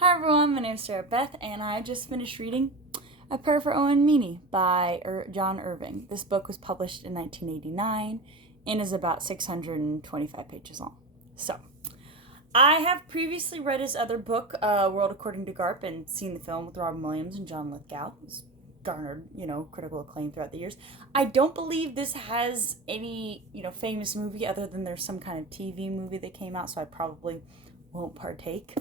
Hi everyone, my name is Sarah Beth, and I just finished reading A Prayer for Owen Meany by John Irving. This book was published in 1989 and is about 625 pages long. So, I have previously read his other book, World According to Garp, and seen the film with Robin Williams and John Lithgow. It's garnered, critical acclaim throughout the years. I don't believe this has any, famous movie other than there's some kind of TV movie that came out, so I probably won't partake.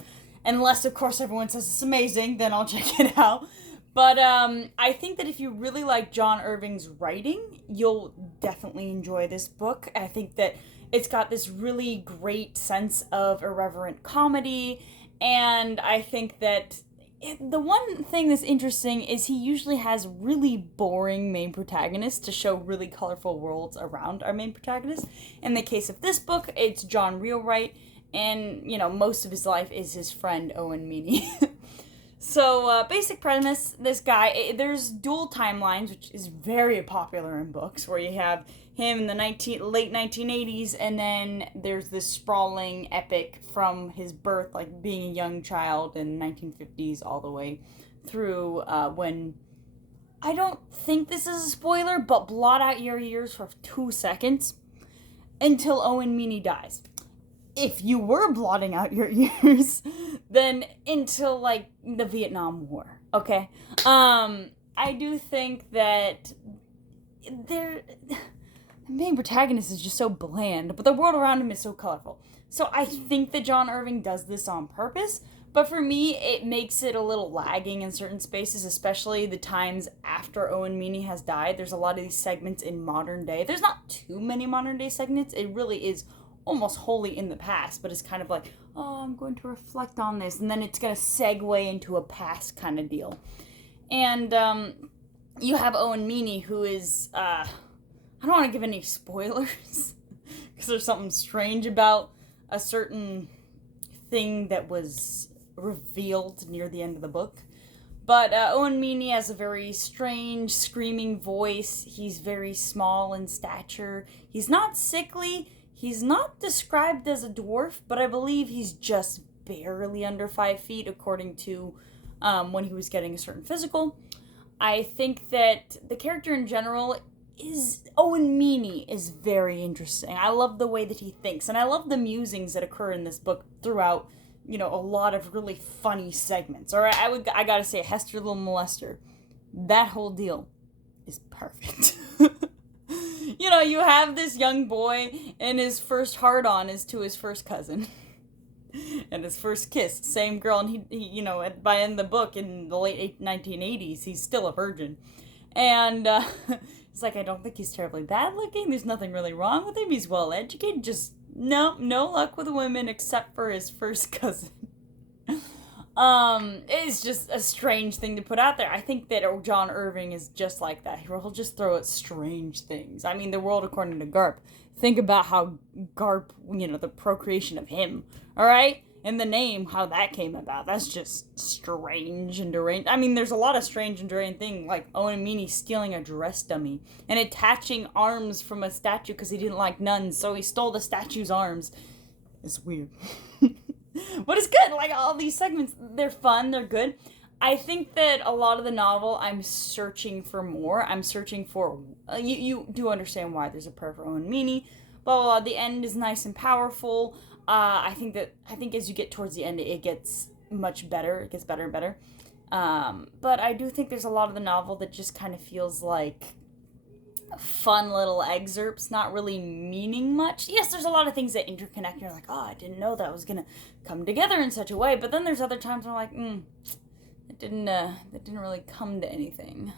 Unless, of course, everyone says it's amazing, then I'll check it out. But I think that if you really like John Irving's writing, you'll definitely enjoy this book. I think that it's got this really great sense of irreverent comedy, and I think that the one thing that's interesting is he usually has really boring main protagonists to show really colorful worlds around our main protagonist. In the case of this book, it's John Wheelwright, and, most of his life is his friend Owen Meany. So, basic premise, this guy, there's dual timelines, which is very popular in books, where you have him in the late 1980s, and then there's this sprawling epic from his birth, like being a young child in the 1950s all the way through when, I don't think this is a spoiler, but blot out your years for 2 seconds until Owen Meany dies. If you were blotting out your years, then until, the Vietnam War, okay? I do think that the main protagonist is just so bland, but the world around him is so colorful. So I think that John Irving does this on purpose, but for me, it makes it a little lagging in certain spaces, especially the times after Owen Meany has died. There's a lot of these segments in modern day. There's not too many modern day segments. It really is almost wholly in the past, but it's kind of like, oh, I'm going to reflect on this, and then it's going to segue into a past kind of deal. And you have Owen Meany, who is, I don't want to give any spoilers, because there's something strange about a certain thing that was revealed near the end of the book. But Owen Meany has a very strange, screaming voice. He's very small in stature. He's not sickly. He's not described as a dwarf, but I believe he's just barely under 5 feet, according to when he was getting a certain physical. I think that the character in general Owen Meany is very interesting. I love the way that he thinks, and I love the musings that occur in this book throughout, a lot of really funny segments. Or I gotta say, Hester Little Molester, that whole deal is perfect. You have this young boy, and his first hard-on is to his first cousin. And his first kiss, same girl, and he by the end of the book, in the late 1980s, he's still a virgin. And it's like, I don't think he's terribly bad-looking, there's nothing really wrong with him, he's well-educated, just no luck with women except for his first cousin. It's just a strange thing to put out there. I think that John Irving is just like that. He'll just throw out strange things. I mean, the world according to Garp. Think about how Garp, the procreation of him, alright? And the name, how that came about. That's just strange and deranged. I mean, there's a lot of strange and deranged things, like Owen Meany stealing a dress dummy and attaching arms from a statue because he didn't like nuns, so he stole the statue's arms. It's weird. But it's good. Like, all these segments, they're fun, they're good. I think that a lot of the novel, I'm searching for more. I'm searching for, you do understand why there's a prayer for Owen Meany, blah, blah, blah. The end is nice and powerful. I think as you get towards the end, it gets much better. It gets better and better. But I do think there's a lot of the novel that just kind of feels like fun little excerpts, not really meaning much. Yes, there's a lot of things that interconnect, and you're like, oh, I didn't know that was gonna come together in such a way. But then there's other times where I'm like, that didn't really come to anything.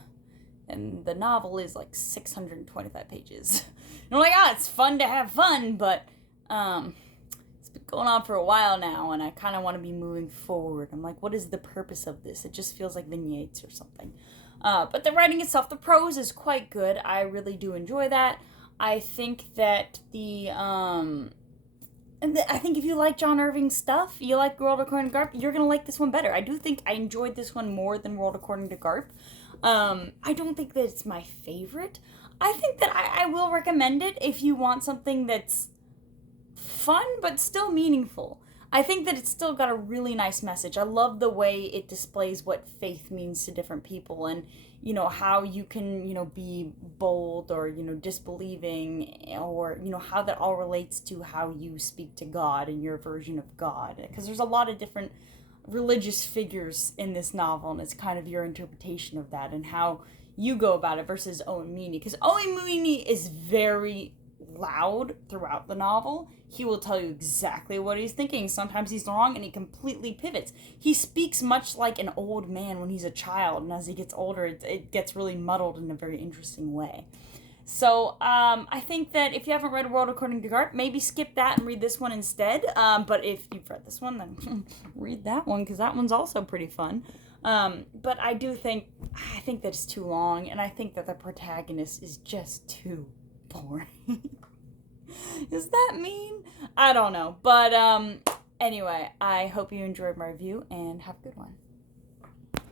And the novel is like 625 pages. And I'm like, it's fun to have fun, but it's been going on for a while now, and I kind of want to be moving forward. I'm like, what is the purpose of this? It just feels like vignettes or something. But the writing itself, the prose is quite good. I really do enjoy that. I think that I think if you like John Irving's stuff, you like World According to Garp, you're going to like this one better. I do think I enjoyed this one more than World According to Garp. I don't think that it's my favorite. I think that I will recommend it if you want something that's fun but still meaningful. I think that it's still got a really nice message. I love the way it displays what faith means to different people, and, how you can, be bold or, disbelieving, or, how that all relates to how you speak to God and your version of God. Because there's a lot of different religious figures in this novel, and it's kind of your interpretation of that and how you go about it versus Owen Meany. Because Owen Meany is very loud throughout the novel. He will tell you exactly what he's thinking. Sometimes he's wrong and he completely pivots. He speaks much like an old man when he's a child, and as he gets older, it gets really muddled in a very interesting way. So I think that if you haven't read World According to Garp, maybe skip that and read this one instead. But if you've read this one, then read that one, because that one's also pretty fun. But I think that it's too long, and I think that the protagonist is just too boring. Is that mean? I don't know. But anyway, I hope you enjoyed my review, and have a good one.